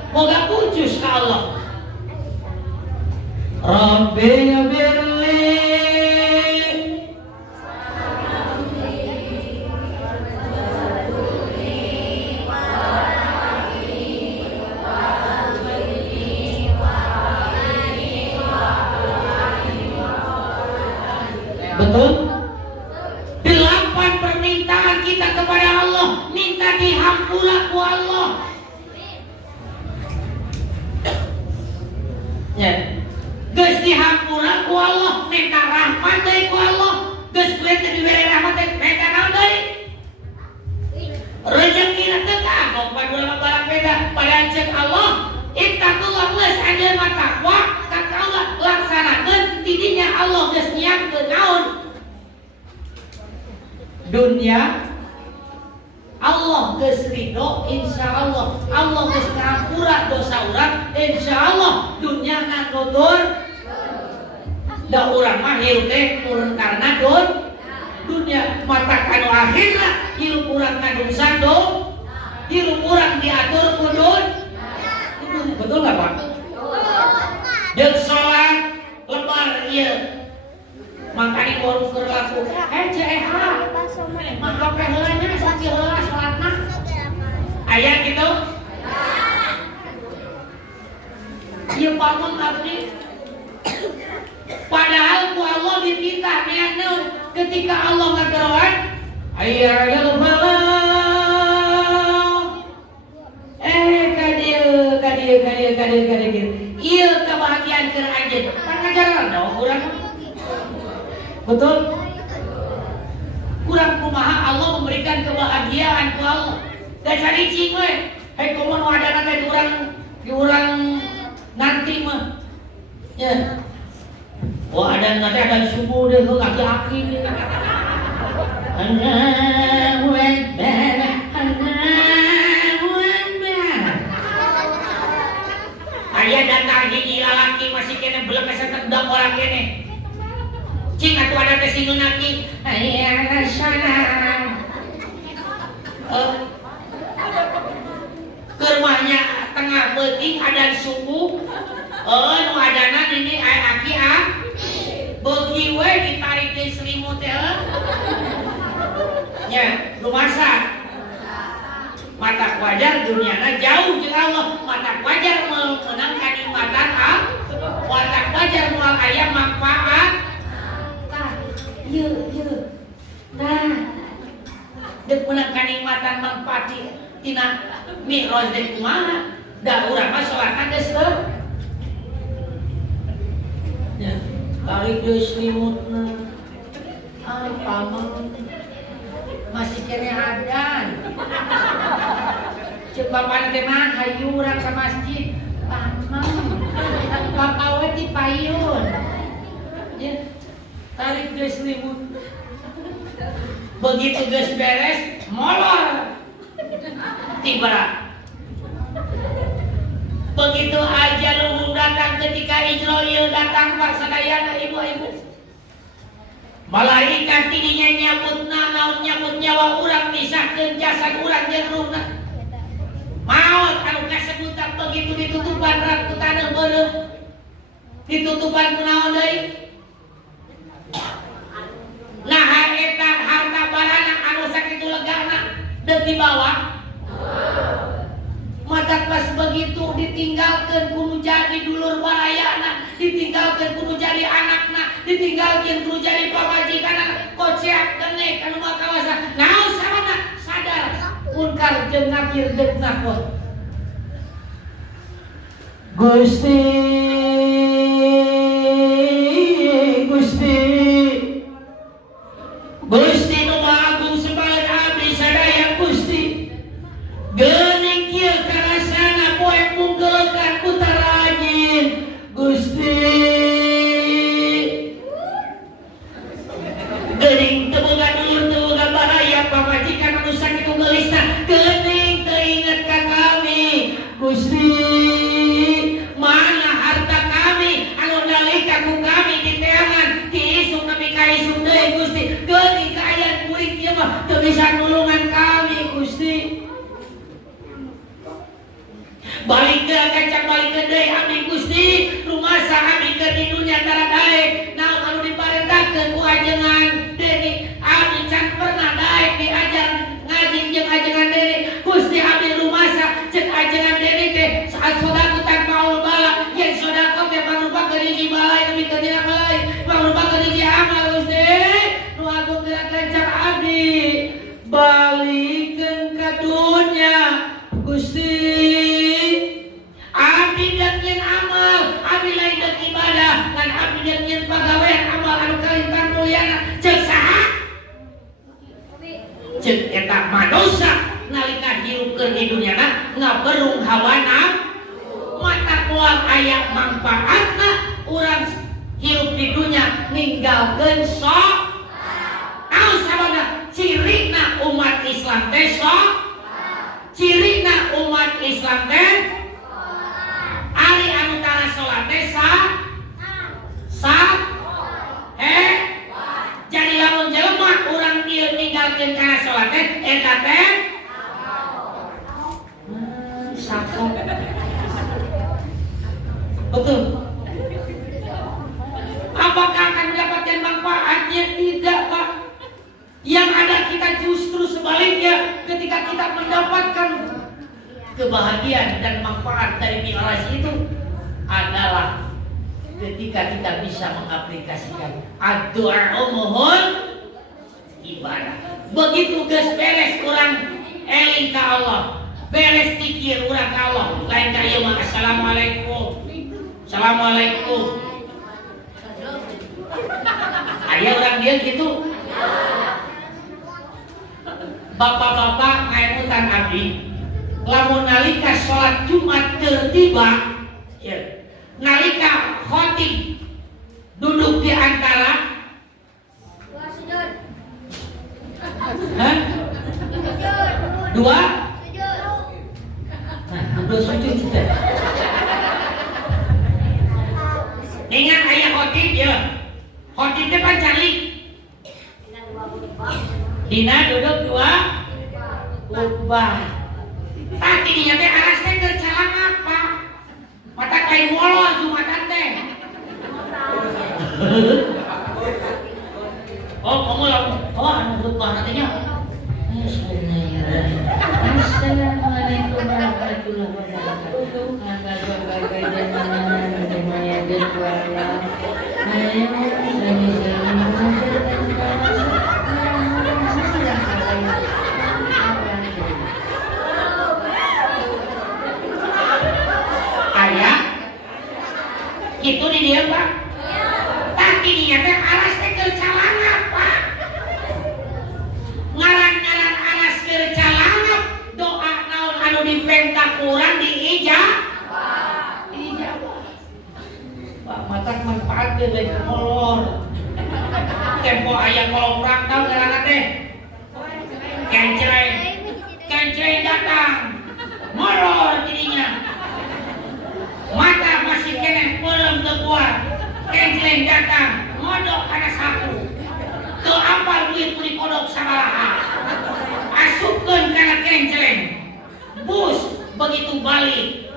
boga pucus ka Allah. Rabbi birli betul? 8 permintaan kita kepada Allah minta dihampura ku Allah. Ya. Geus dihampura ku Allah minta rahmat deui ku Allah. Geus kulit diberi rahmat minta naon deui? Rezekina teu kagok padahal barang beda pada cek Allah. Ittaqullah geus anjeun mah takwa ka Allah laksanakeun tidinya Allah geus nyiapkeun naon? Dunia Allah geus ridho insyaallah. Allah geus ngampura dosa urang insyaallah. Dunia nganggo da urang mah hirup teh turun karena dunia mata kanu akhirnya hirup urang kadung sando, hirup urang diatur kudun. Betul nggak Pak? Jeung sholat lebar ieu. Makanya baru berlaku. CEH. Maka heulanya sakit heula sholatna. Aya gitu? Ieu pamun abdi. Padahal ku Allah dipitah neaneuh ketika Allah ngageroan ayyal falah. Kadieu. Ieu kebahagiaan keur anjeun. Pan ngajaran dong urang. Betul? Kurang kumaha Allah memberikan kebahagiaan ku Allah. Da caricing we. Hei kumaha nu adana teh di urang nanti mah. Ya. Wah ada nanti ada subuh deh laki-laki. Allahu Akbar. Aya datang hiji lalaki masih kene belum bisa tendang orang kene. Cing atuh ada teh singgung naki. Aya sana. Kermahnya tengah beuting ada subuh. Nu adana ini aki beuki we ditarik deui selimut teh. Nya, rumasa. Mata wajar duniana jauh jeung Allah. Mata wajar meunang kanikmatan mata wajar moal aya manfaat. Tah, ieu. Nah. Deuk meunang kanikmatan manfaat tina mi'raj teh kumaha? Da urang mah salatna geus teu. Ya, tarik deui selimutna. Paman masih kene adan. Cek bapak teh mah hayu urang ka masjid. Paman. Bapak we di payun. Ya, tarik deui selimut. Begitu geus beres, molor. Tiba. Begitu aja luhung datang ketika Israel datang Pak sadayana ibu-ibu. Malaikat tidinya nyabutna naon nyabut nyawa urang misahkeun jasad urang jeung ruhna. Maot anu kasebutan begitu ditutupan rat ku taneuh beureum. Ditutupan ku naon deui? Nah eta harta barana anu sakitu legana deuk dibawa. Mata pas begitu ditinggalkan kudu jadi dulur barayana, ditinggalkan kudu jadi anakna, ditinggalkan kudu jadi pamajikanna, koceak genek anu makawasa. Naon sabana sadar munkar jeung nakir deuk nakot. Gusti nu Maha Agung sembahan abdi sadaya Gusti. Geuning kieu karasana poe punggeukeun putar rajin Gusti. Geuning teu boga dulur teu boga baraya pamajikan anu sakitu geulisna. Geuning teu inget ka kami Gusti. Mana harta kami anu nalika ku kami diteangan ti isuk nepi ka isuk deui Gusti. Geuning kaayaan kuring kieu mah teu bisa nulungan kami Gusti. Balik ke kacang balik ke deui abdi Gusti rumasa abdi keur di dunia tara daek naon anu diparentakeun ku ajengan Deni abdi can pernah daek diajar ngaji jeung ajengan Deni Gusti abdi rumasa cek ajengan Deni teh saat sodaku tanpa ul bala yen sodako teh pangrupakeun hiji balai nepi ka tina balai pangrupakeun hiji amal Gusti nu agung gerak kacang abdi balikeun ka dunya Gusti. Abdi deuk nyeun amal, abdi lain deuk ibadah, lan abdi deuk nyeun pagawean amal anu kalintang mulyana. Ceuk saha? Ceuk eta manusia nalika hirupkeun di dunyana ngaberung hawa nafsu. Mata moal aya manfaatna urang hirup di dunya ninggalkeun sok. Naon sabana cirina umat Islam teh sok. Cirina umat Islam teh ari anu tara salat teh jadi lamun jelema urang urang ieu ninggalkeun kana salat teh eta teh sakok. Betul. Apakah akan mendapatkan manfaatnya? Tidak, Pak. Yang ada kita justru sebaliknya, ketika kita mendapatkan kebahagiaan dan manfaat dari Mi'raj itu adalah ketika kita bisa mengaplikasikan ad-du'a umuhul ibadah. Begitu geus beres urang eling ka Allah, beres zikir urang ka Allah, lain ka ieu mah assalamualaikum. Assalamualaikum. Aya urang dia gitu. Bapak-bapak ngaemutan abdi, lamun nalika salat Jumat teu tiba, ya, nalika khotib duduk di antara dua sujud kita. Dengan ayah khotib ya, khotib teh pancalik. Dina duduk dua khutbah. Tadi dinya teh aras teh keur calangap, Pak. Mata kain molor Jumatan teh. Oh, kamu langsung anu khutbah nantinya. Assalamualaikum warahmatullahi wabarakatuh. Itu di dia, Pak. Tapi dia teh alas teh keur calangap, Pak. Ngaran-ngaran alas keur calangap, doa naon anu dipentak urang diijabah. Pak, matak manfaat teh lain molor. Tempo aya kolong perang tahu ngaranna teh. Kencreng. Kencreng datang. Molor dirinya. Mata masih kena belum keluar, kencleng datang, ngodok karena sapu. Tuh apa duit pun dikodok sabaraha. Asupkeun karena kencleng. Bus begitu balik.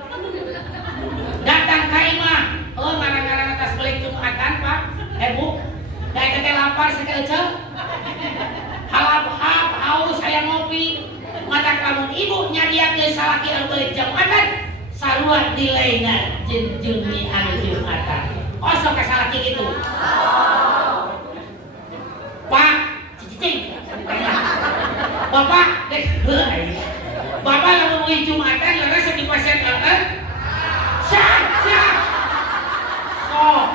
Datang ka imah, oh ngarang-ngarang atas balik Jumatan, Pak. Bu, da eta teh lapar sakeuceuk. Halap-hap haus aya ngopi. Mata lamun ibu nyadiakeun salaki anu balik Jumatan. Sarua dilaina jeung anu Jumatan. Osok ka salaki kitu. Pak, cicing. Bapak dek heuh. Bapak lamun uih Jumatan leres di pasien heeh. Sak. Sok.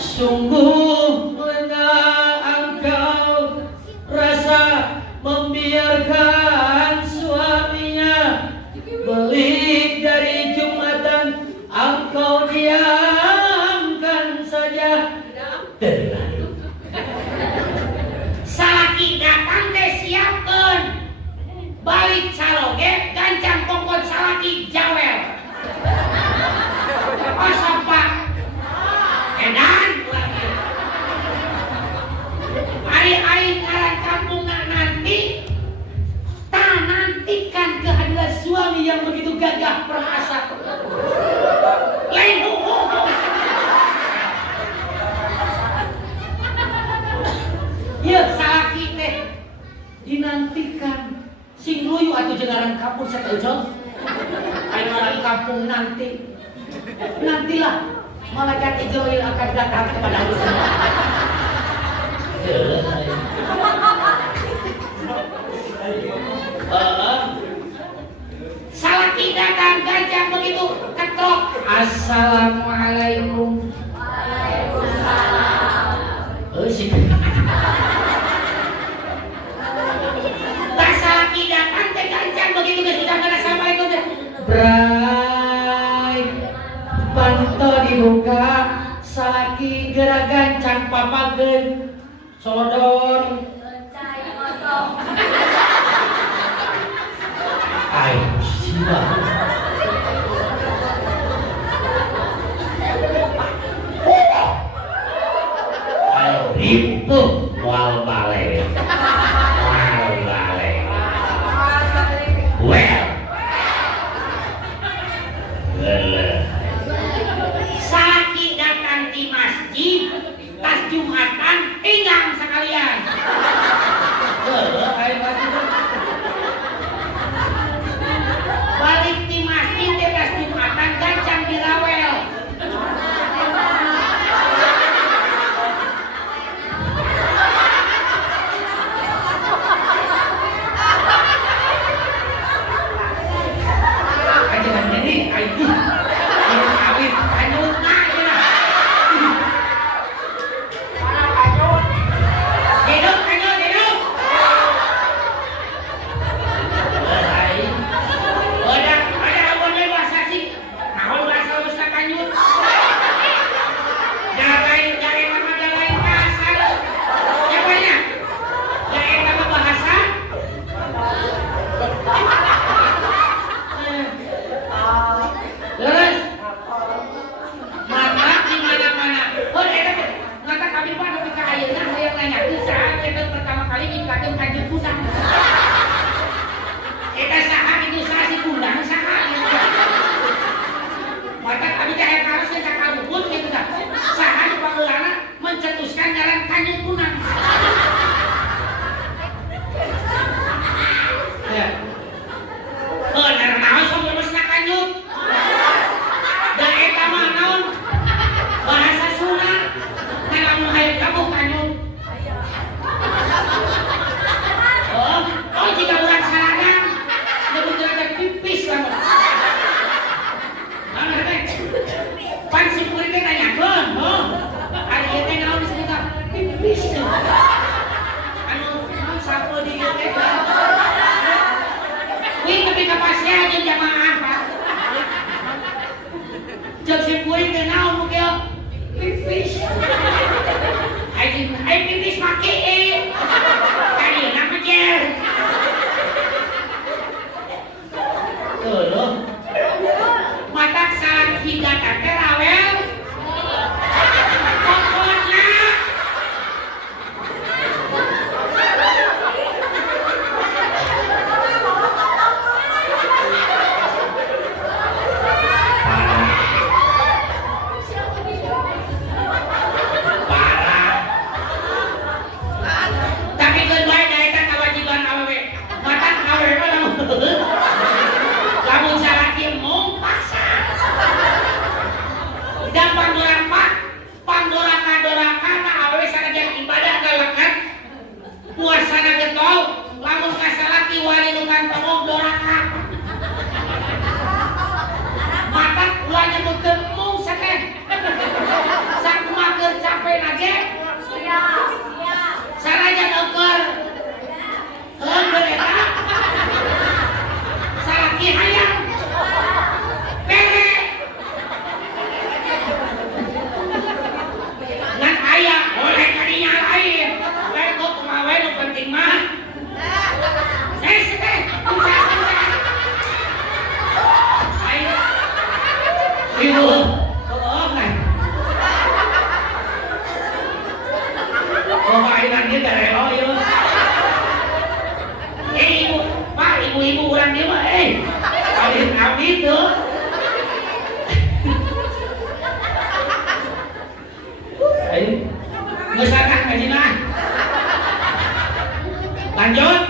Sungguh benar engkau rasa membiarkan suaminya balik dari Jumatan, engkau diamkan saja. Terlalu salaki datang teh siapkeun balik caloge gancang pokon salaki jawel. Asa Pak edan ari ngaran kampungna nanti nantikan kehadiran suami yang begitu gagah perkasa. Lain ya salaki teh dinantikan sing luyu atuh jeung ngaran kampung sakeujeung. Aya ngaran kampung nantilah malaikat Jibril akan datang kepada aku semua. Salaki datang gajah begitu ketok. Assalamualaikum. Waalaikumsalam. Tak salaki datang ke gajah begitu kesudahan assalamualaikum. Bray, panto dibuka. Salaki geragan can papageun sodor. Ayo siapa? Ibu wal balik. Wal balik. Well. Salaki datang di masjid, tas Jumatan pinggang sekalian. Balik di masjid di tas Jumatan gancang di rawel. Lanjut.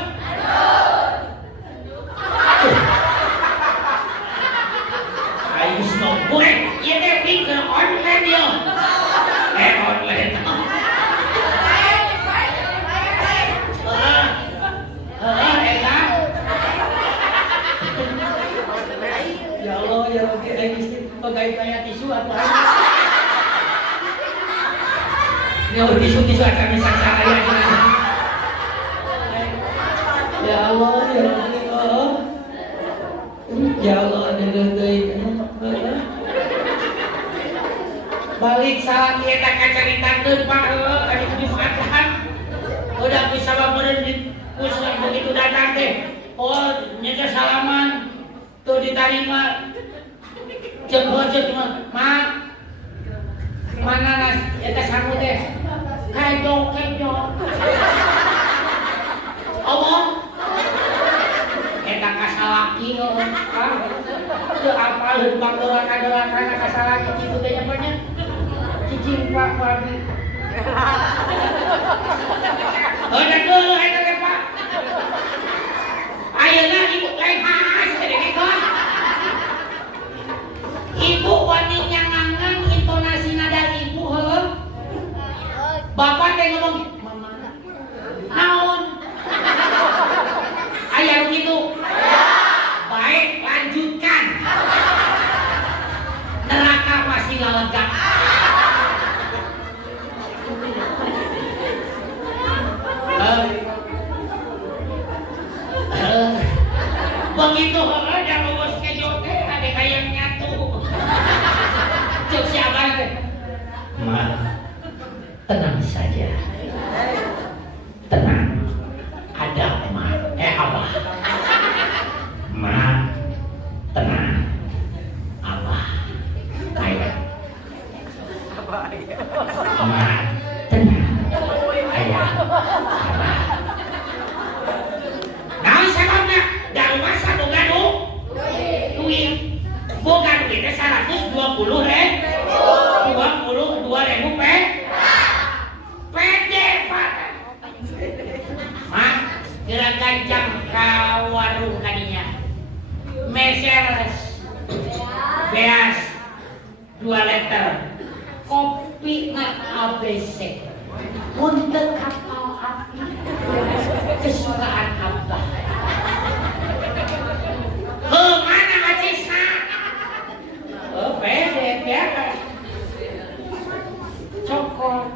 Ayo snowboard, ya deh pinter online dia. Online. Ya Allah, ya Rabbi, ayo mesti pakai kayak tisu apa? Ini tisu akan bisa saya aja. Ya Allah, ya Allah, ya Allah, balik salah kita kacaritakeun Pak, kali Jumatan udah bisa bangunin di pusat begitu datang teh, oh nyata salaman tuh diterima, jempol cuma, mak mana nas, eta samu teh, kejo-kejo. Omong eta kasalaki teu apal bang dorakan kasalaki kitu teh nyapanya cicing Pak Wadi. Dan dulu eta teh Pak. Ayeuna ibu lain haas teh gitu. Ibu wani nyangangan intonasi nada ibu heuh. Bapak teh ngomong naon? Aya begitu. Baik, lanjutkan. Neraka masih ngalegak. Begitu ada bos kejo teh ada kayak nyatu. Cuk siapa teh? Ma, tenang saja. Tenang. Ada ma, abah. Ma, tenang. Abah. Ayah. Ma, tenang. Ayah. Abah. Nah, sebabnya dari masa boga duit. Boga duitnya 122.000 PD Pak. Mak, gerakan jam ka warung kadinya. Meseres. Beas 2 liter. Kopi na ABC. Untuk kapal api. Kesukaan Abah. Mana Acisna? Pede beres. Cokot.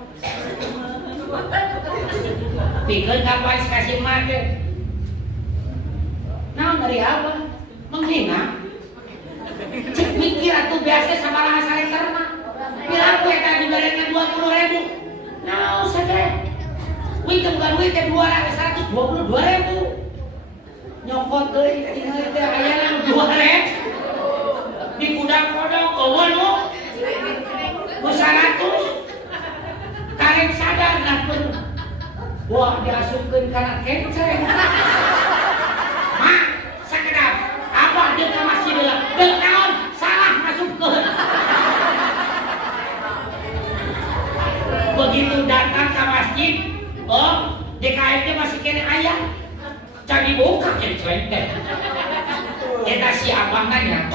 Pikir kapan kasih mati. Nah dari apa? Menghina. Cik mikir atuh biasa sama rahasa leterna. Bilang gue tadi barengan 20.000. Nah saja. Wih bukan wih ke 122.000. Nyokot deui tinggal teh aya yang 2.000. Di kudang-kodang eueun lu. 100. Karek sadar napeun. Wah diasupkeun kana kenceng. Mak, sakedap. Abah dia masih bilang, "Beul naon? Salah masupkeun." Begitu datang ke masjid, oh, DKM masih kena ayam. Jadi buka kenceng teh. Eta si abang nanya,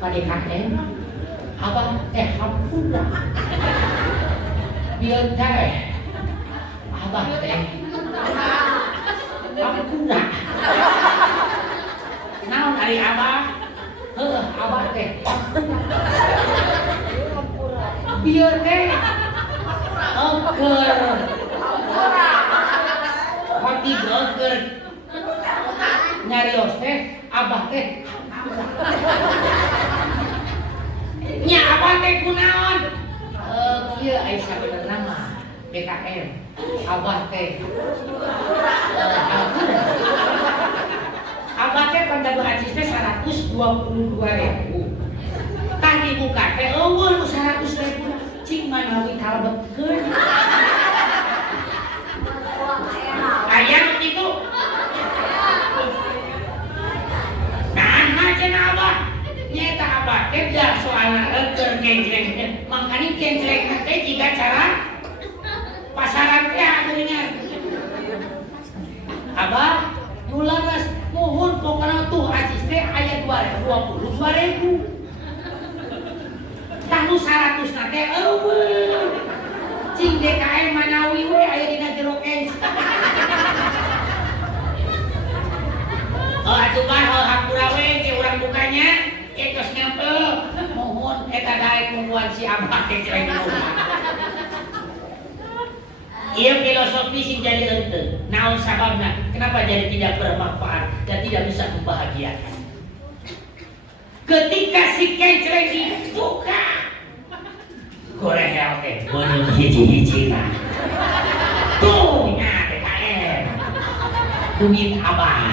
"Pak DKM, abang teh hampura." Biar teh abang teh hampura. Naon ari abang? Heuh, abang teh biar teh oker. Hati oker. Nyarios teh abah teh nya abah teh kunaon? Kieu aya sabenerna mah BKM. Abah teh abah teh pandagu acis teh 122.000. Tah dibuka teh eueuh 100.000. Cing manawi kalebetkeun. Aya nu kitu. Nah, cenah abah. Nyata abah teh da soalna eukeun genjreng. Mangkani genjreng teh jiga cara pasaran teh geuningan. Abah, dularas muhun pokona tuh acis teh aya 22.000. Tanu 100 na teh eueuh. Cing DKM manawi we aya dina jero cash. Oh atuh mah hampura we ge urang bukanya tos ngempel. Mohon eta daek mungguan si abah teh cereng dulu. Ieu filosofi sing jadi henteu. Naon sababna? Kenapa jadi tidak bermanfaat dan tidak bisa membahagiakan? Ketika si kencreng dibuka, goreng ya oke, bener hiji-hiji lah. Tuh nya DKM, duit abah.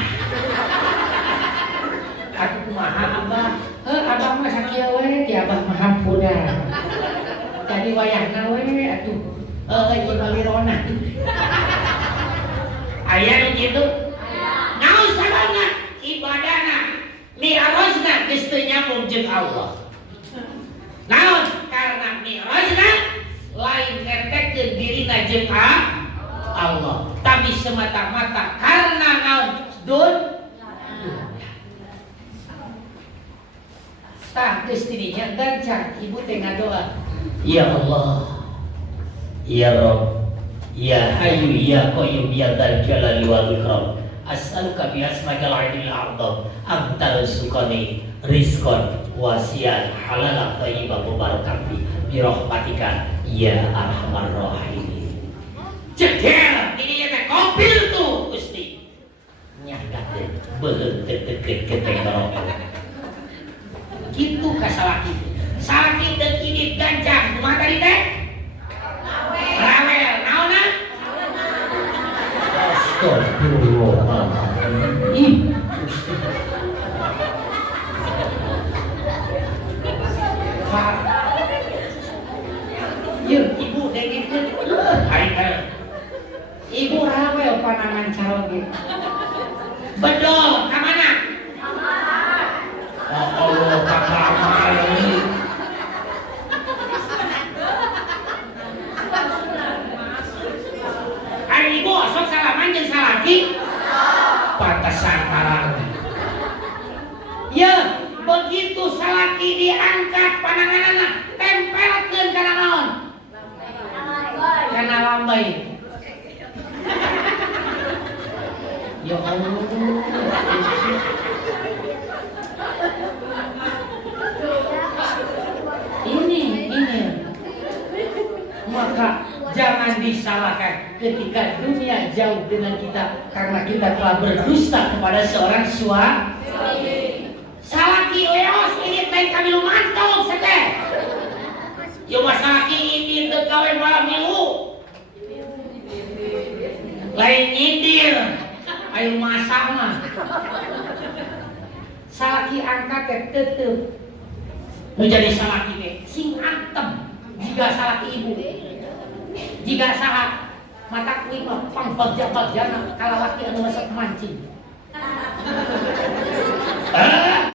Aku kumaha abah, abah mah sakieu we, ti abah mah hampura. Jadi wayahna we atuh Ibu Malirona. Aya nu kitu? Naon sababna? Ibadahna mi'rajna geus teu nyambung jeung Allah. Naon? Karena mi'rajna lain ngetekeun dirina jeung Allah, tapi semata-mata karena naon? Tah geus tidinya gancang ibu teh ngadoa. Ya Allah, ya Rabb, ya Hayyu ya Qayyum ya Dzal Jalali wal Ikram, as'aluka bi asma'ikal 'azimil a'dzam an tarzuqani rizqan wasi'an halalan thayyiban mubarakan fi bi rahmatika ya arhamar rahimin. Ceger ini teh kopil tuh Gusti. Nyadat teh beuleung teh keteng rokok. Gitu ka salaki. Salaki teh kidit gancang kumaha tadi teh? Rawel. Naonna? Astagfirullahaladzim. Yuk, ibu dengit ibu rawel panangan calon. Bedol, ka mana? Oh Allah, ka kamar ini. Ari ibu sok salaman jeung salaki. Pantesan parang. Ya, begitu salaki diangkat pananganana, tempelkeun kana naon? Kana lambai. Ya Allah. Ini. Maka jangan disalahkan ketika dunia jauh dengan kita karena kita telah berdusta kepada seorang suami. Salaki leos ini lain kami lumantong seteh. Yo masalaki ini teu kawe malam milu. Lain nyindir. Ayo masak mah. Salaki angkat teh tetep. Nu jadi salaki teh sing antem jika salaki ibu. Jika saha mata kuing mah pang bagjana kalalaki anu masak mancing.